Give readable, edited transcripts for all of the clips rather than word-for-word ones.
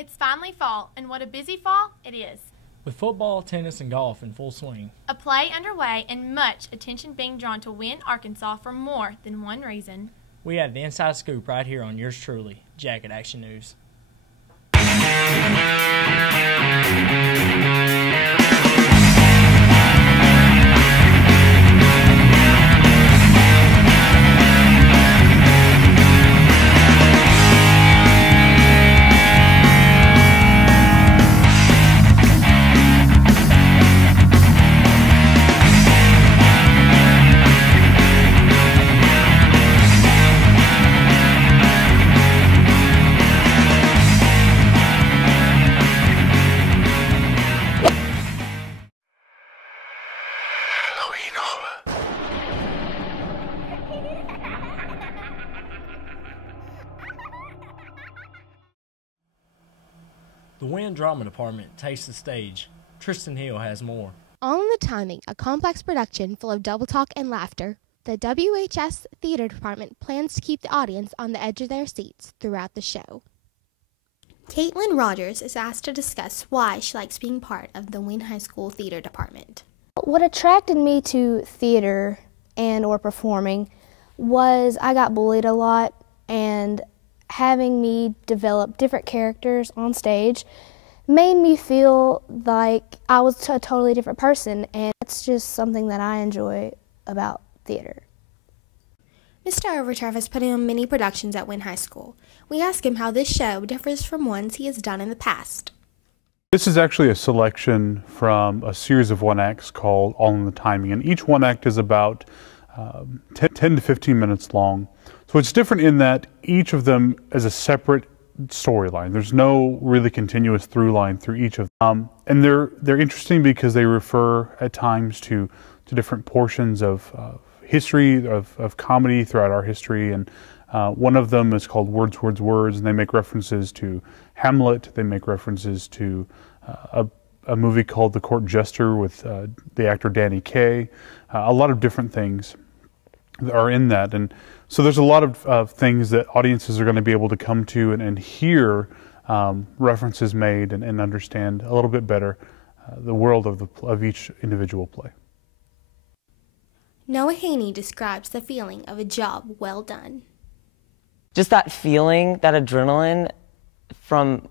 It's finally fall, and what a busy fall it is. With football, tennis, and golf in full swing. A play underway and much attention being drawn to Wynne, Arkansas for more than one reason. We have the inside scoop right here on yours truly, Jacket Action News. The Wynne Drama Department takes the stage. Tristan Hill has more. All in the Timing, a complex production full of double talk and laughter. The WHS Theater Department plans to keep the audience on the edge of their seats throughout the show. Caitlin Rogers is asked to discuss why she likes being part of the Wynne High School Theater Department. What attracted me to theater and or performing was I got bullied a lot, and having me develop different characters on stage made me feel like I was a totally different person, and that's just something that I enjoy about theater. Mr. Overturf is putting on many productions at Wynne High School. We ask him how this show differs from ones he has done in the past. This is actually a selection from a series of one acts called All in the Timing, and each one act is about 10 to 15 minutes long. So it's different in that each of them is a separate storyline. There's no really continuous through line through each of them. And they're interesting because they refer at times to different portions of history, of comedy throughout our history. And one of them is called Words, Words, Words, and they make references to Hamlet. They make references to a movie called The Court Jester with the actor Danny Kaye. A lot of different things are in that. And so there's a lot of things that audiences are going to be able to come to and hear references made and understand a little bit better the world of each individual play. Noah Haney describes the feeling of a job well done. Just that feeling, that adrenaline from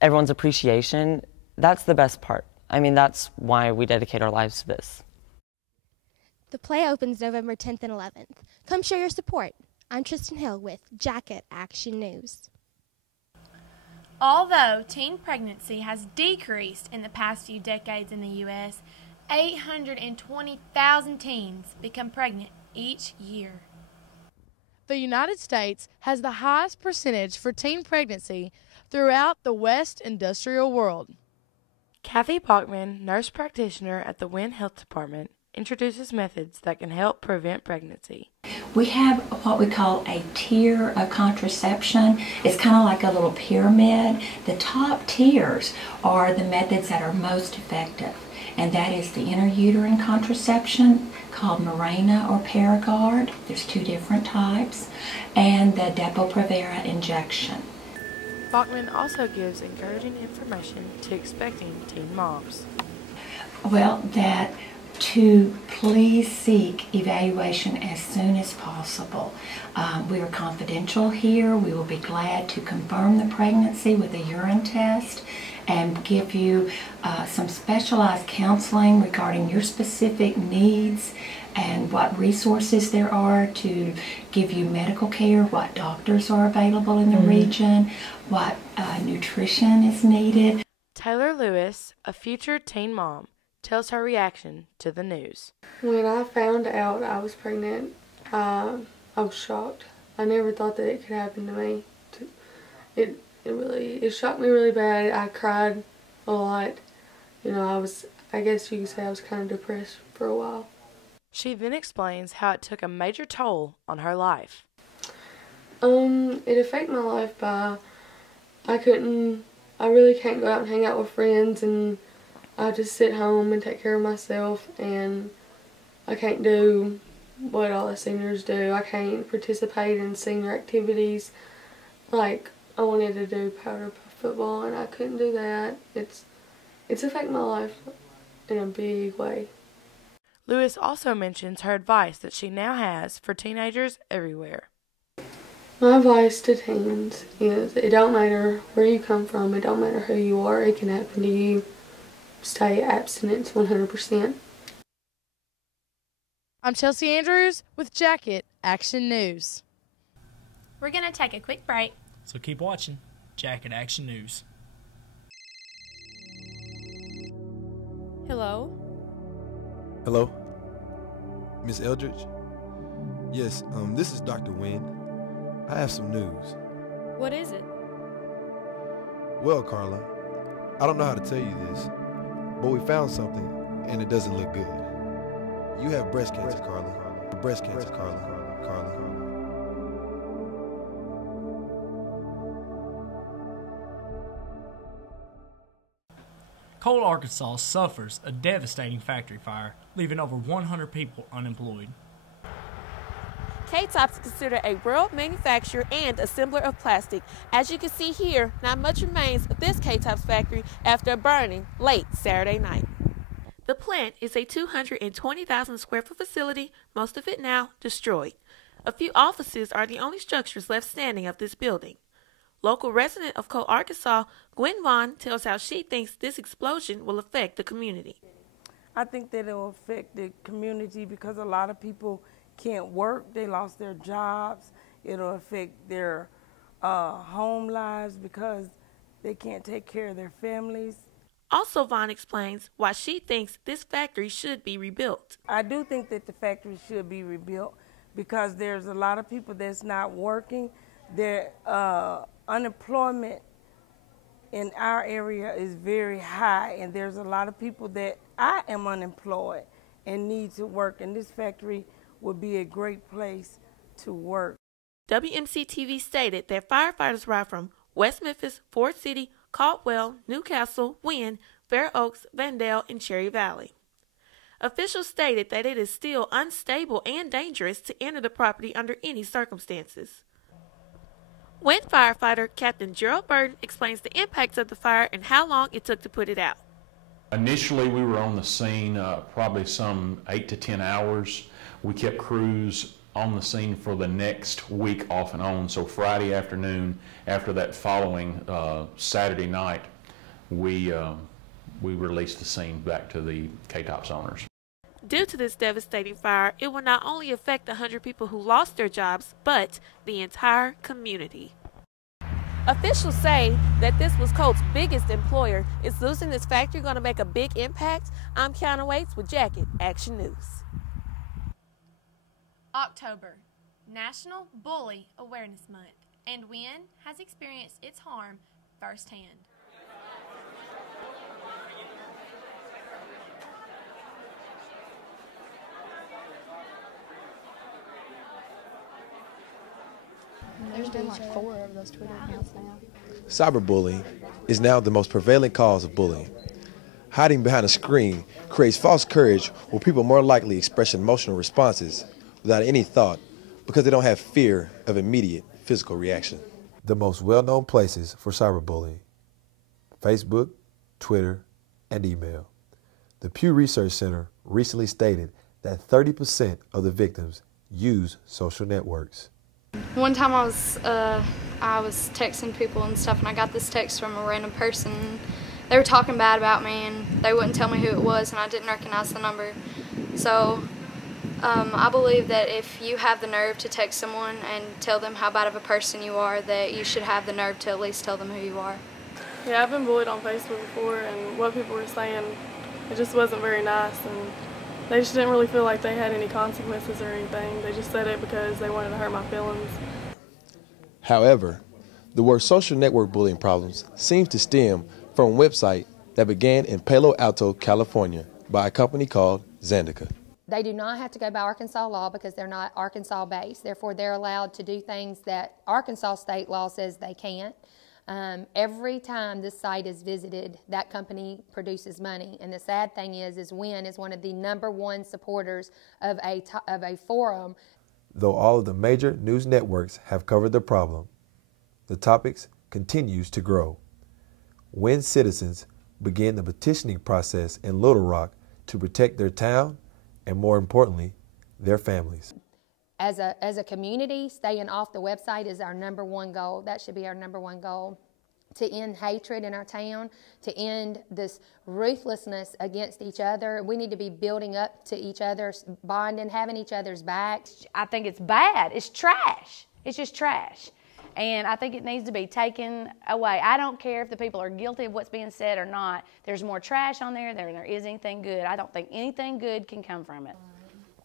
everyone's appreciation, that's the best part. I mean, that's why we dedicate our lives to this. The play opens November 10th and 11th. Come show your support. I'm Tristan Hill with Jacket Action News. Although teen pregnancy has decreased in the past few decades in the U.S., 820,000 teens become pregnant each year. The United States has the highest percentage for teen pregnancy throughout the West industrial world. Kathy Bachman, nurse practitioner at the Wynne Health Department, introduces methods that can help prevent pregnancy. We have what we call a tier of contraception. It's kind of like a little pyramid. The top tiers are the methods that are most effective, and that is the intrauterine contraception called Mirena or Paragard. There's two different types, and the Depo-Provera injection. Bachman also gives encouraging information to expecting teen moms. Well, that to please seek evaluation as soon as possible. We are confidential here. We will be glad to confirm the pregnancy with a urine test and give you some specialized counseling regarding your specific needs and what resources there are to give you medical care, what doctors are available in the region, what nutrition is needed. Taylor Lewis, a future teen mom, tells her reaction to the news. When I found out I was pregnant, I was shocked. I never thought that it could happen to me. It shocked me really bad. I cried a lot. You know, I guess you could say I was kind of depressed for a while. She then explains how it took a major toll on her life. It affected my life by I really can't go out and hang out with friends, and I just sit home and take care of myself, and I can't do what all the seniors do. I can't participate in senior activities like I wanted to do powder puff football, and I couldn't do that. It's affected my life in a big way. Lewis also mentions her advice that she now has for teenagers everywhere. My advice to teens is it don't matter where you come from, it don't matter who you are, it can happen to you. Stay abstinence 100%. I'm Chelsea Andrews with Jacket Action News. We're going to take a quick break. So keep watching Jacket Action News. Hello? Hello? Miss Eldridge? Yes, this is Dr. Wynn. I have some news. What is it? Well, Carla, I don't know how to tell you this, but we found something and it doesn't look good. You have breast cancer, Carla. Breast cancer, Carla. Cole, Arkansas suffers a devastating factory fire, leaving over 100 people unemployed. K-Tops is considered a world manufacturer and assembler of plastic. As you can see here, not much remains of this K-Tops factory after a burning late Saturday night. The plant is a 220,000 square foot facility, most of it now destroyed. A few offices are the only structures left standing of this building. Local resident of Cole, Arkansas, Gwen Vaughn, tells how she thinks this explosion will affect the community. I think that it will affect the community because a lot of people can't work. They lost their jobs. It'll affect their home lives because they can't take care of their families. Also, Vaughn explains why she thinks this factory should be rebuilt. I do think that the factory should be rebuilt because there's a lot of people that's not working. Their unemployment in our area is very high, and there's a lot of people that I am unemployed and need to work, and this factory would be a great place to work. WMC-TV stated that firefighters arrived from West Memphis, Ford City, Caldwell, Newcastle, Wynne, Fair Oaks, Vandale, and Cherry Valley. Officials stated that it is still unstable and dangerous to enter the property under any circumstances. Wynne firefighter Captain Gerald Burton explains the impacts of the fire and how long it took to put it out. Initially, we were on the scene probably some 8 to 10 hours. We kept crews on the scene for the next week off and on. So Friday afternoon, after that following Saturday night, we released the scene back to the K-Tops owners. Due to this devastating fire, it will not only affect the 100 people who lost their jobs, but the entire community. Officials say that this was Colt's biggest employer. Is losing this factory going to make a big impact? I'm Kiana Waits with Jacket Action News. October, National Bully Awareness Month, and Wynne has experienced its harm firsthand. There's been like 4 of those Twitter accounts now. Cyberbullying is now the most prevalent cause of bullying. Hiding behind a screen creates false courage where people more likely express emotional responses without any thought because they don't have fear of immediate physical reaction. The most well-known places for cyberbullying: Facebook, Twitter, and email. The Pew Research Center recently stated that 30% of the victims use social networks. One time I was texting people and stuff, and I got this text from a random person. They were talking bad about me, and they wouldn't tell me who it was, and I didn't recognize the number. So I believe that if you have the nerve to text someone and tell them how bad of a person you are, that you should have the nerve to at least tell them who you are. Yeah, I've been bullied on Facebook before, and what people were saying, it just wasn't very nice, and they just didn't really feel like they had any consequences or anything. They just said it because they wanted to hurt my feelings. However, the word social network bullying problems seems to stem from a website that began in Palo Alto, California by a company called Zandica. They do not have to go by Arkansas law because they're not Arkansas-based. Therefore, they're allowed to do things that Arkansas state law says they can't. Every time this site is visited, that company produces money. And the sad thing is Wynne is one of the #1 supporters of a forum. Though all of the major news networks have covered the problem, the topics continues to grow. Wynn citizens began the petitioning process in Little Rock to protect their town and, more importantly, their families. As a community, staying off the website is our #1 goal. That should be our #1 goal. To end hatred in our town, to end this ruthlessness against each other. We need to be building up to each other's bonding, having each other's backs. I think it's bad. It's trash. It's just trash. And I think it needs to be taken away. I don't care if the people are guilty of what's being said or not. There's more trash on there than there is anything good. I don't think anything good can come from it.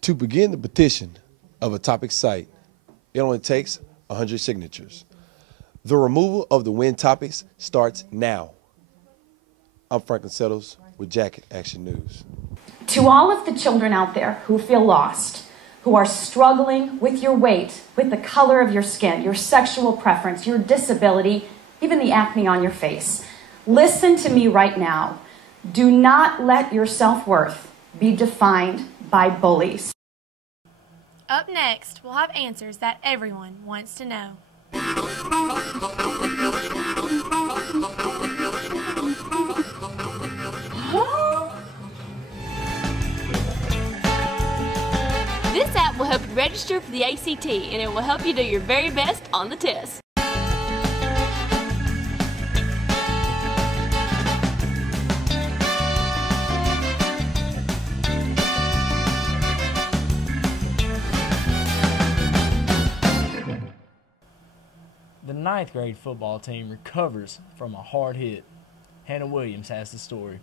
To begin the petition of a topic site, it only takes 100 signatures. The removal of the Wynn topics starts now. I'm Franklin Settles with Jacket Action News. To all of the children out there who feel lost, who are struggling with your weight, with the color of your skin, your sexual preference, your disability, even the acne on your face, listen to me right now. Do not let your self-worth be defined by bullies. Up next, we'll have answers that everyone wants to know. This app will help you register for the ACT, and it will help you do your very best on the test. The 9th grade football team recovers from a hard hit. Hannah Williams has the story.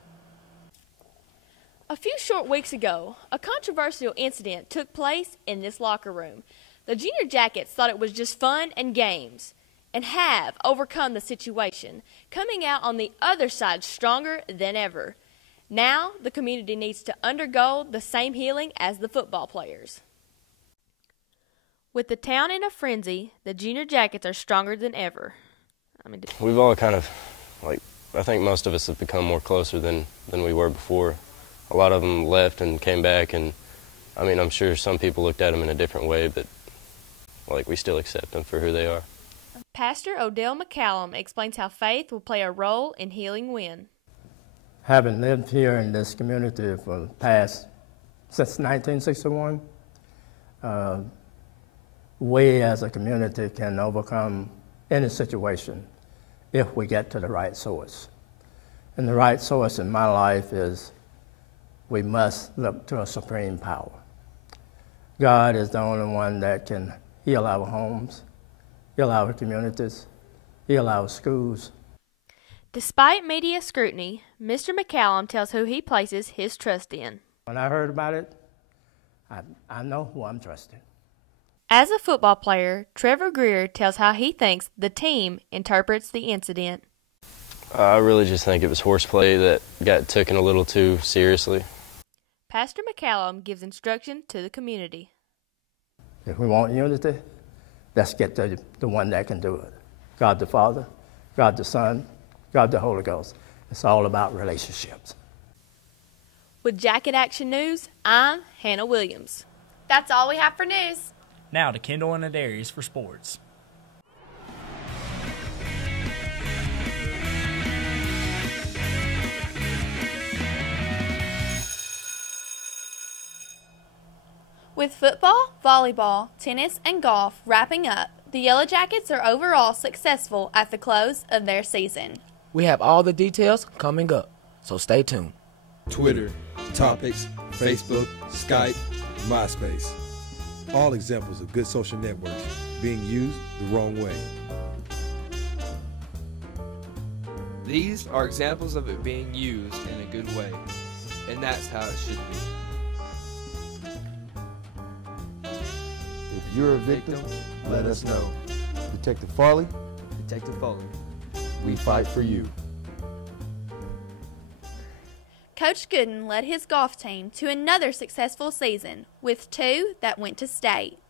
A few short weeks ago, a controversial incident took place in this locker room. The Junior Jackets thought it was just fun and games, and have overcome the situation, coming out on the other side stronger than ever. Now, the community needs to undergo the same healing as the football players. With the town in a frenzy, the Junior Jackets are stronger than ever. We've all kind of, I think most of us have become more closer than we were before. A lot of them left and came back, and I'm sure some people looked at them in a different way, but we still accept them for who they are. Pastor Odell McCallum explains how faith will play a role in healing Wynn. Having lived here in this community for the past, since 1961, we as a community can overcome any situation if we get to the right source. And the right source in my life is we must look to a supreme power. God is the only one that can heal our homes, heal our communities, heal our schools. Despite media scrutiny, Mr. McCallum tells who he places his trust in. When I heard about it, I know who I'm trusting. As a football player, Trevor Greer tells how he thinks the team interprets the incident. I really just think it was horseplay that got taken a little too seriously. Pastor McCallum gives instruction to the community. If we want unity, let's get to the one that can do it. God the Father, God the Son, God the Holy Ghost. It's all about relationships. With Jacket Action News, I'm Hannah Williams. That's all we have for news. Now to Kendall and Adarius for sports. With football, volleyball, tennis, and golf wrapping up, the Yellow Jackets are overall successful at the close of their season. We have all the details coming up, so stay tuned. Twitter, Topics, Facebook, Skype, MySpace. All examples of good social networks being used the wrong way. These are examples of it being used in a good way, and that's how it should be. If you're a victim, let us know. Detective Farley, Detective Foley, we fight for you. Coach Gooden led his golf team to another successful season, with 2 that went to state.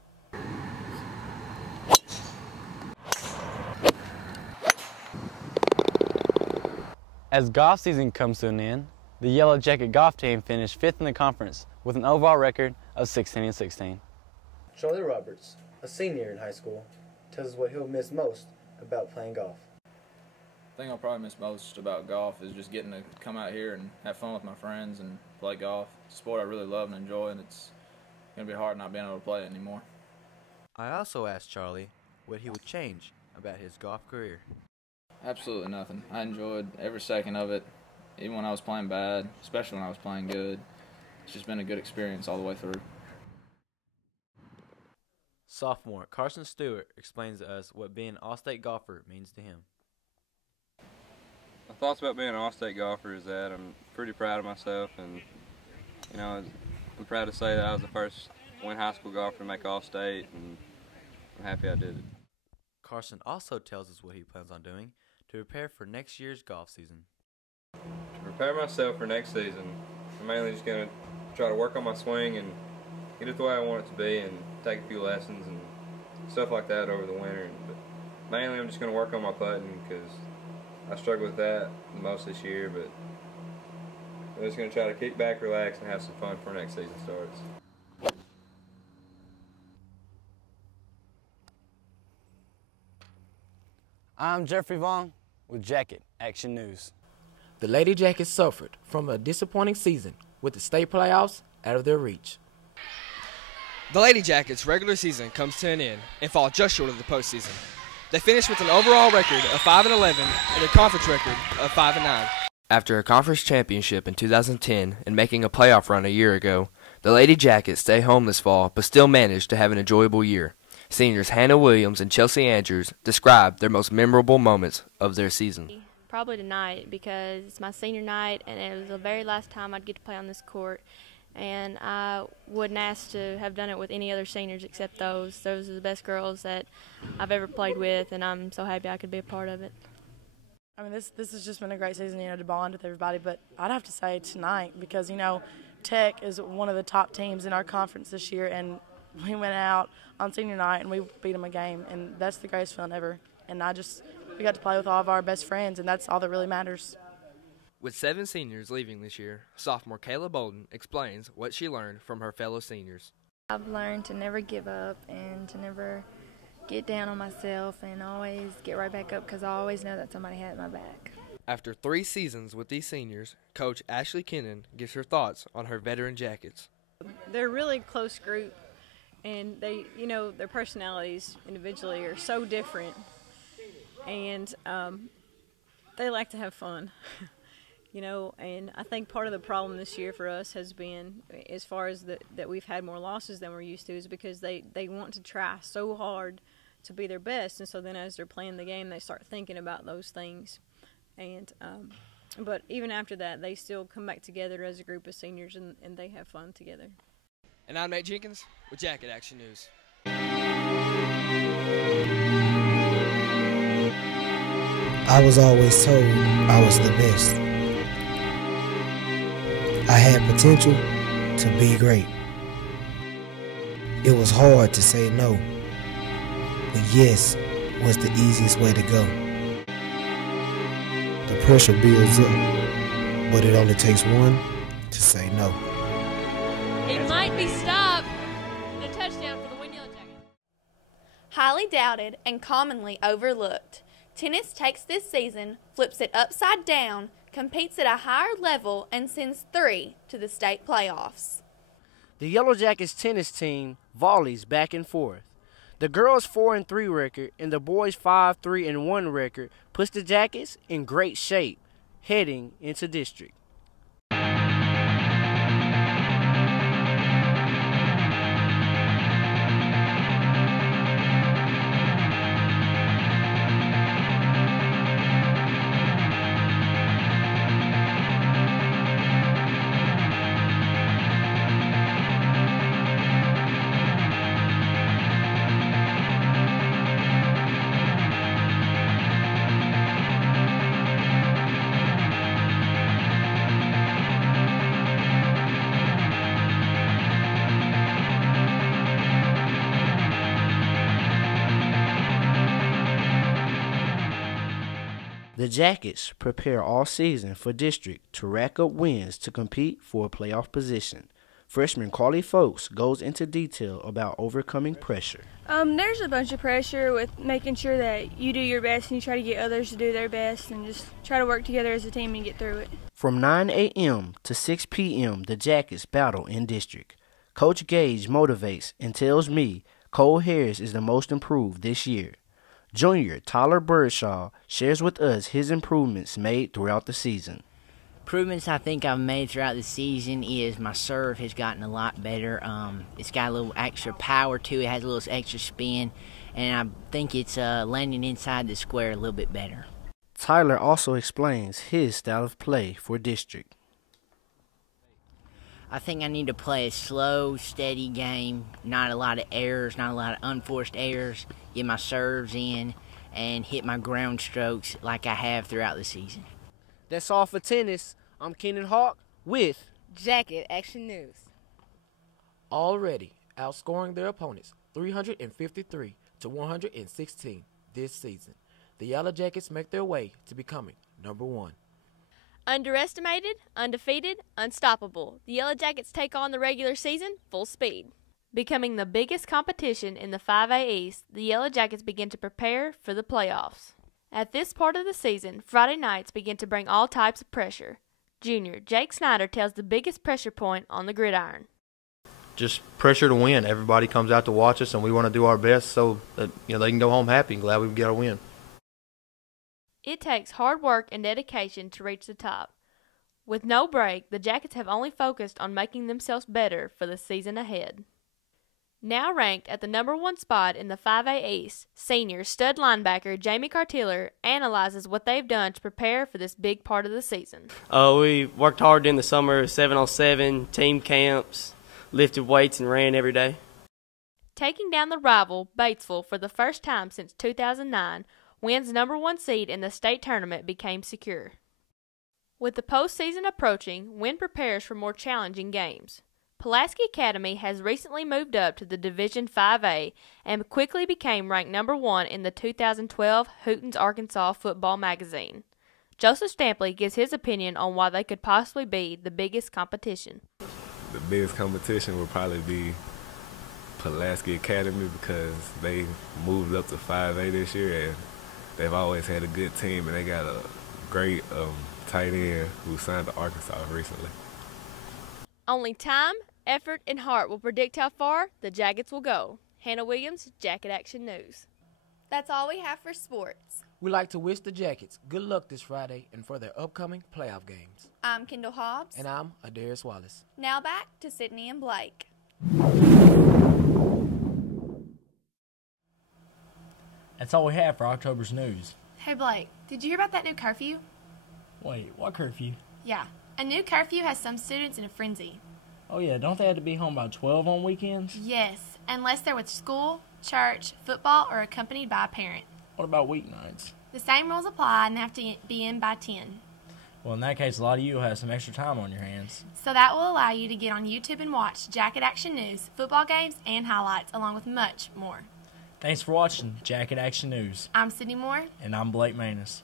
As golf season comes to an end, the Yellow Jacket golf team finished 5th in the conference with an overall record of 16-16. Charlie Roberts, a senior in high school, tells us what he'll miss most about playing golf. The thing I'll probably miss most about golf is just getting to come out here and have fun with my friends and play golf. It's a sport I really love and enjoy, and it's going to be hard not being able to play it anymore. I also asked Charlie what he would change about his golf career. Absolutely nothing. I enjoyed every second of it, even when I was playing bad, especially when I was playing good. It's just been a good experience all the way through. Sophomore Carson Stewart explains to us what being an All-State golfer means to him. My thoughts about being an All-State golfer is that I'm pretty proud of myself, and I'm proud to say that I was the first Wynne High School golfer to make All-State, and I'm happy I did it. Carson also tells us what he plans on doing to prepare for next year's golf season. To prepare myself for next season, I'm mainly just going to try to work on my swing and get it the way I want it to be, and take a few lessons and stuff like that over the winter. But mainly I'm just going to work on my putting, because I struggled with that the most this year, but I'm just going to try to kick back, relax, and have some fun before next season starts. I'm Jeffrey Vaughn with Jacket Action News. The Lady Jackets suffered from a disappointing season with the state playoffs out of their reach. The Lady Jackets' regular season comes to an end and fall just short of the postseason. They finished with an overall record of 5-11 and a conference record of 5-9. After a conference championship in 2010 and making a playoff run a year ago, the Lady Jackets stay home this fall but still managed to have an enjoyable year. Seniors Hannah Williams and Chelsea Andrews described their most memorable moments of their season. Probably tonight, because it's my senior night and it was the very last time I'd get to play on this court. And I wouldn't ask to have done it with any other seniors except those. Those are the best girls that I've ever played with, and I'm so happy I could be a part of it. I mean, this has just been a great season, to bond with everybody. But I'd have to say tonight, because, Tech is one of the top teams in our conference this year, and we went out on senior night and we beat them a game, and that's the greatest feeling ever. And we got to play with all of our best friends, and that's all that really matters. With 7 seniors leaving this year, sophomore Kayla Bolden explains what she learned from her fellow seniors. I've learned to never give up and to never get down on myself and always get right back up, because I always know that somebody had my back. After 3 seasons with these seniors, Coach Ashley Kennan gives her thoughts on her veteran Jackets. They're a really close group, and they, their personalities individually are so different, and they like to have fun. And I think part of the problem this year for us has been, as far as that we've had more losses than we're used to, is because they want to try so hard to be their best, and so then as they're playing the game, they start thinking about those things. And but even after that, they still come back together as a group of seniors, and they have fun together. And I'm Nate Jenkins with Jacket Action News. I was always told I was the best. I had potential to be great. It was hard to say no, but yes was the easiest way to go. The pressure builds up, but it only takes one to say no. It might be stopped. And a touchdown for the Wynne Yellow Jackets. Highly doubted and commonly overlooked, tennis takes this season, flips it upside down, competes at a higher level, and sends 3 to the state playoffs. The Yellow Jackets tennis team volleys back and forth. The girls' 4-3 record and the boys' 5-3-1 record puts the Jackets in great shape heading into district. The Jackets prepare all season for district to rack up wins to compete for a playoff position. Freshman Carly Folks goes into detail about overcoming pressure. There's a bunch of pressure with making sure that you do your best and you try to get others to do their best and just try to work together as a team and get through it. From 9 a.m. to 6 p.m., the Jackets battle in district. Coach Gage motivates and tells me Cole Harris is the most improved this year. Junior Tyler Birdshaw shares with us his improvements made throughout the season. Improvements I think I've made throughout the season is my serve has gotten a lot better. It's got a little extra power to it, has a little extra spin, and I think it's landing inside the square a little bit better. Tyler also explains his style of play for district. I think I need to play a slow, steady game, not a lot of errors, not a lot of unforced errors, get my serves in, and hit my ground strokes like I have throughout the season. That's all for tennis. I'm Kenan Hawk with Jacket Action News. Already outscoring their opponents 353 to 116 this season, the Yellow Jackets make their way to becoming number 1. Underestimated, undefeated, unstoppable, the Yellow Jackets take on the regular season full speed. Becoming the biggest competition in the 5A East, the Yellow Jackets begin to prepare for the playoffs. At this part of the season, Friday nights begin to bring all types of pressure. Junior Jake Snyder tells the biggest pressure point on the gridiron. Just pressure to win. Everybody comes out to watch us, and we want to do our best so that they can go home happy and glad we get our win. It takes hard work and dedication to reach the top. With no break, the Jackets have only focused on making themselves better for the season ahead. Now ranked at the number 1 spot in the 5A East, senior stud linebacker Jamie Cartiller analyzes what they've done to prepare for this big part of the season. We worked hard in the summer, 7-on-7, team camps, lifted weights and ran every day. Taking down the rival, Batesville, for the first time since 2009, Wynn's number 1 seed in the state tournament became secure. With the postseason approaching, Wynn prepares for more challenging games. Pulaski Academy has recently moved up to the Division 5A and quickly became ranked number 1 in the 2012 Hootens Arkansas Football Magazine. Joseph Stampley gives his opinion on why they could possibly be the biggest competition. The biggest competition would probably be Pulaski Academy because they moved up to 5A this year and they've always had a good team and they got a great tight end who signed to Arkansas recently. Only time, effort, and heart will predict how far the Jackets will go. Hannah Williams, Jacket Action News. That's all we have for sports. We'd like to wish the Jackets good luck this Friday and for their upcoming playoff games. I'm Kendall Hobbs. And I'm Adarius Wallace. Now back to Sydney and Blake. That's all we have for October's news. Hey Blake, did you hear about that new curfew? Wait, what curfew? Yeah, a new curfew has some students in a frenzy. Oh yeah, don't they have to be home by 12 on weekends? Yes, unless they're with school, church, football, or accompanied by a parent. What about weeknights? The same rules apply and they have to be in by 10. Well, in that case, a lot of you will have some extra time on your hands. So that will allow you to get on YouTube and watch Jacket Action News, football games, and highlights, along with much more. Thanks for watching Jacket Action News. I'm Sydney Moore. And I'm Blake Manus.